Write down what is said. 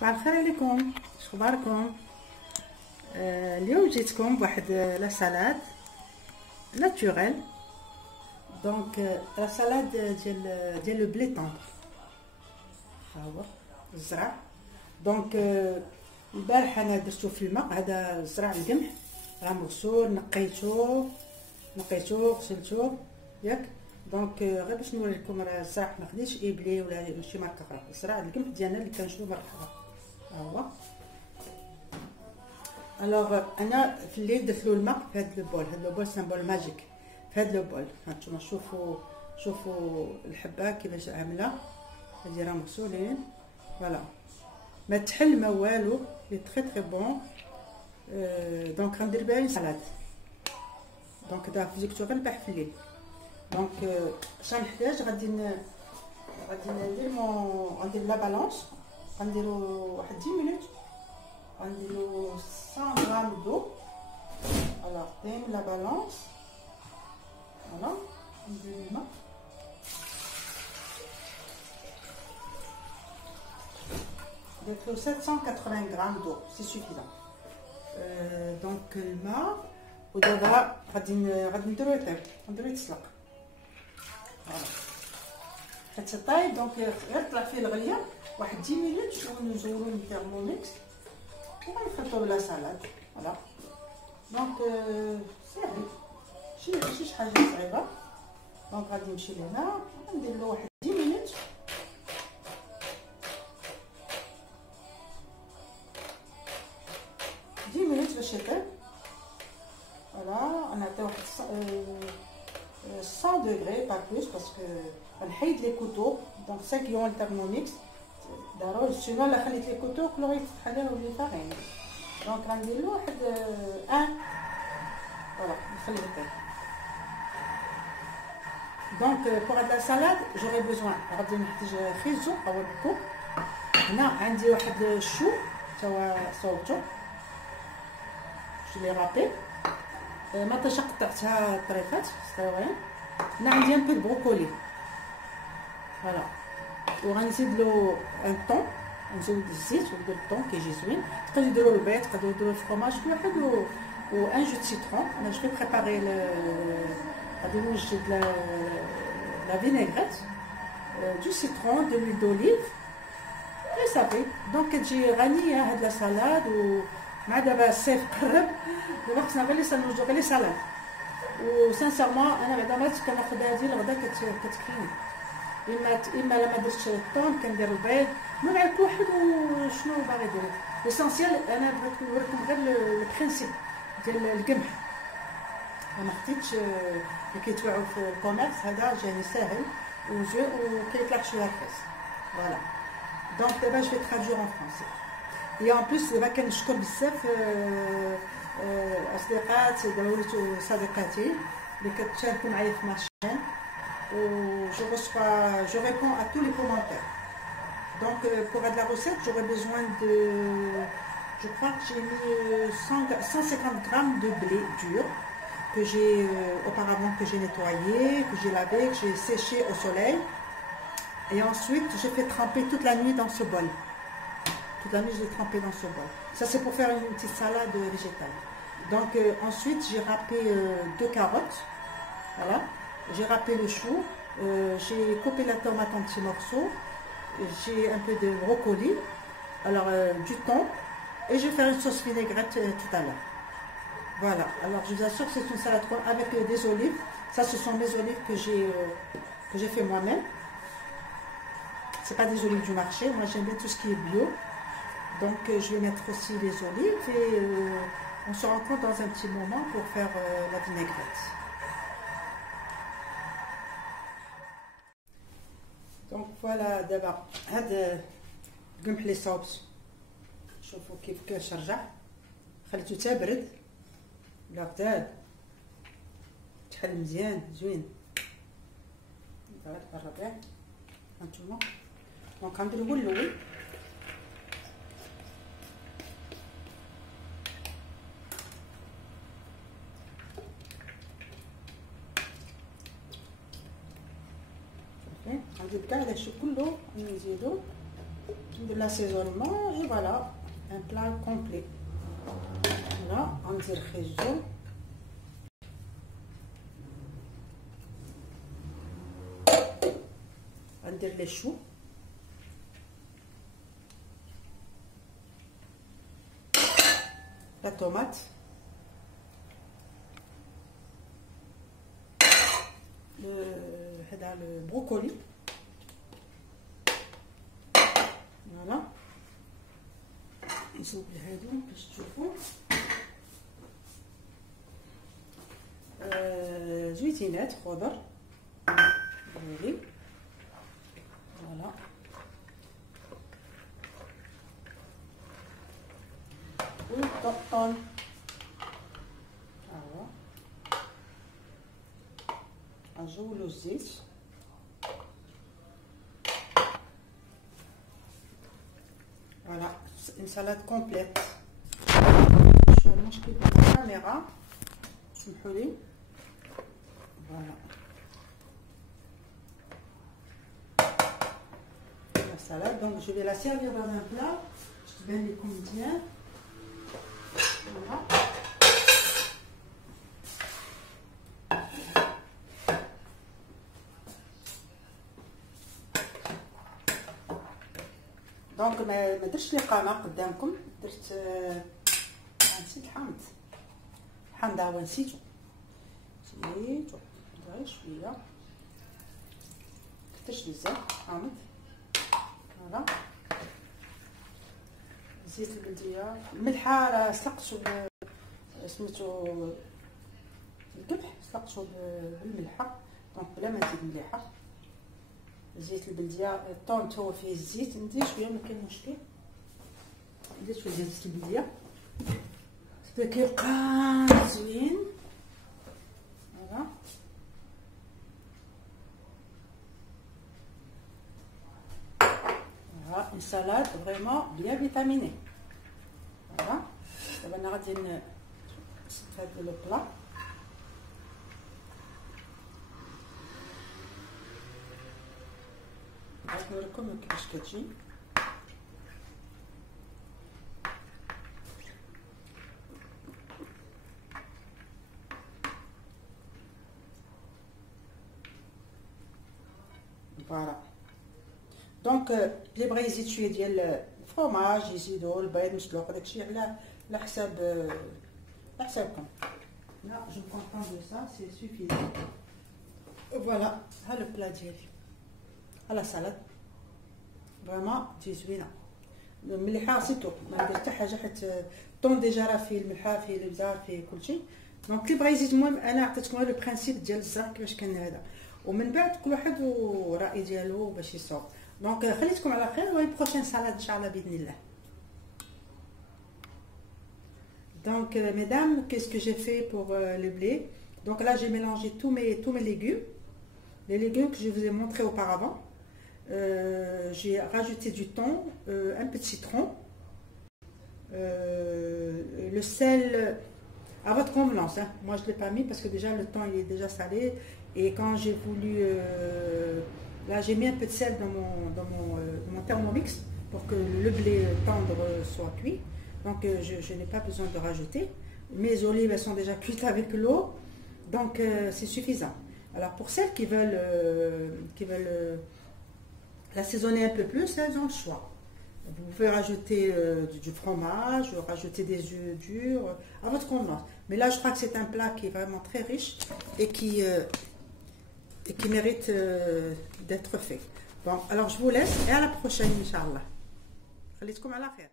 صباح الخير عليكم، شخباركم؟ اليوم جيتكم بواحد لا سالاد ناتوريل. دونك لا سالاد ديال لو بلي طوندر، ها هو الزرع. دونك البارح انا درتو في الماء. هذا زرع القمح راه مغسول، نقيتو غسلتو ياك. دونك غير باش نوري لكم، راه الزرع ما خديتش ايبلي ولا ماشي ماركه اخرى، زرع القمح ديالنا اللي كنشرو من الحاره. ها هو. الوغ انا في الليل درتلو الماء في هاد البول. هاد البول سامبول ماجيك. في هاد البول هانتوما شوفوا الحبه كيفاش عامله. هادي راه مغسولين، فوالا، ما تحل ما والو، لي تري بون. دونك غندير بها سالاد. دونك دا فيزيكتو غير البارح في الليل. دونك شنحتاج؟ غادي ندير غندير لا بالونس. غنديرو واحد 10 مينوت. غنديرو 100 غرام دو. الوغ دايم لا بالونس، فوالا. ندير الماء، درتلو 780 غرام دو، سي سوفيزون. دونك الماء. ودابا غادي نديرو يطيب، نديرو يتسلق، فوالا. حتى طايب. دونك غير طلع فيه الغليه واحد 10 مينوت ونزولو الثيرموميكس ونخلطو بلا سالاد، فوالا. دونك ساهل، ماشي حاجه صعيبه. دونك غادي نمشي لهنا ندير له واحد 10 مينوت. باش يطيب، فوالا. نعطيه واحد 100 دوغري با بلوس، باسكو غنحيد لي كوتو. دونك 5 يوم الثيرموميكس ضروري، سينو لا خليت لي كوتو كلو يتفتح عليه ويولي فارين. دونك غندير له واحد 1، فوالا، نخليه يطيب. دونك بوغ هاد لا سالاد جوغي بوزوان، غادي نحتاج خيزو اوريكم. هنا عندي واحد الشو توا صوبتو، جو لي رابي، مطيشه قطعتها طريفات صغيورين. هنا عندي ان بو دو بروكولي، فوالا. وغنزيد له ان طون، نزود الزيت وندير الطون كيجي زوين. تقدروا ديروا البيض، تقدروا ديروا الفرماج، كل واحد و ان جو دو سيترون. انا جو بريباري غادي نوجد لا فينيغريت، دو سيترون، دو لويل دوليف، اي صافي. دونك كتجي غنيه هاد لا سالاد. ومع دابا الصيف قرب، دابا خصنا غير نوجدو غير لي سالاد. و سانسيرمون انا بعدا مرات كناخد هادي الغدا كتكفيني. اما لما درتش الطون كندير البيض، المهم كل واحد وشنو باغي يدير. ليسونسيال انا بغيت نوريكم غير البرينسيپ ديال القمح. ما خديتش اللي كيتباعوا في الكوميرس، هذا جاني ساهل وزوين وكيطلع شويه رخيص، فوالا. دونك دابا جو ترادوير اون فرونسي. اي ان بليس دابا كنشكر بزاف اصدقائات، دابا وليتو صديقاتي اللي كتشاركوا معايا في ماشين. و je réponds à tous les commentaires. Donc pour la recette, j'aurais besoin de, je crois que j'ai mis 150 grammes de blé dur que j'ai auparavant, que j'ai nettoyé, que j'ai lavé, que j'ai séché au soleil. Et ensuite, j'ai fait tremper toute la nuit dans ce bol. Toute la nuit, je l'ai trempé dans ce bol. Ça, c'est pour faire une petite salade végétale. Donc ensuite, j'ai râpé 2 carottes, voilà. J'ai râpé le chou, j'ai coupé la tomate en petits morceaux, j'ai un peu de brocoli, alors du thon, et je vais faire une sauce vinaigrette tout à l'heure. Voilà, alors je vous assure que c'est une salade avec des olives. Ça, ce sont mes olives que j'ai fait moi-même. C'est pas des olives du marché, moi j'aime bien tout ce qui est bio. Donc je vais mettre aussi les olives et on se rencontre dans un petit moment pour faire la vinaigrette. دونك فوالا. دابا هاد القمح اللي صوبت، شوفوا كيفاش رجع، خليته حتى برد بلا بزاف، تحل مزيان زوين. غير الربيع هانتوما. دونك غندير هو الاول، غنزيد كاع داكشي كله، نزيدو ندير l'assaisonnement et voilà, un plat complet. Voilà, on dit le خيزو. On dit les choux. La tomate. Le brocoli. Voilà. نصوب هادو باش تشوفوا. زويتينات خضر. Voilà. والطبطون. هاهو. نجولو الزيت. Voilà, une salade complète. Je vais manger avec la caméra. Voilà. La salade, donc je vais la servir dans un plat. Je te mets les combien. Voilà. دونك ما درتش لي قناه قدامكم، درت نسيت الحامض هو نسيتو غير شويه، كثرش بزاف حامض. فوالا زيت البلديه، الملحه راه سلقتو سميتو القبح، سلقتو بالملحه دونك بلا ما نزيد مليحه. زيت البلديه الطون هو فيه الزيت، ندير شويه ما كاين مشكل، ندير شويه ديال زيت البلديه حتى كيبقى زوين. فوالا فوالا une salade vraiment bien vitaminée. فوالا دابا انا غادي نسد هاد لو بلا. نوريكم كيفاش كتجي. فوالا دونك اللي بغى يزيد شويه ديال الفرماج يزيدو، البيض مسلوق داكشي على حسابكم. لا جو كونطون دو سا سي سوفيزون. فوالا ها لو بلا ديالي، ها لا سالاد فريمون تجي زوينه. المليحه سيتو ما ندير حتى حاجه، حيت الطون ديجا راه فيه الملحه فيه الابزار فيه كلشي. دونك اللي بغى يزيد، المهم انا عطيتكم لو برينسيپ ديال الزر كيفاش كان هذا، ومن بعد كل واحد والراي ديالو باش يصوب. دونك خليتكم على خير، وهي بروشين سالاد ان شاء الله باذن الله. Donc mesdames, qu'est-ce que j'ai fait pour le blé? Donc là j'ai mélangé tous mes légumes, les légumes que je vous ai montré auparavant. J'ai rajouté du thon, un peu de citron, le sel à votre convenance, hein. Moi je ne l'ai pas mis parce que déjà le thon il est déjà salé, et quand j'ai voulu là j'ai mis un peu de sel dans mon thermomix pour que le blé tendre soit cuit. Donc je n'ai pas besoin de rajouter. Mes olives elles sont déjà cuites avec l'eau, donc c'est suffisant. Alors pour celles qui veulent l'assaisonner un peu plus, elles ont le choix. Vous pouvez rajouter du fromage, rajouter des œufs durs, à votre convenance. Mais là, je crois que c'est un plat qui est vraiment très riche et qui mérite d'être fait. Bon, alors je vous laisse et à la prochaine, Inch'Allah. خليتكم على خير.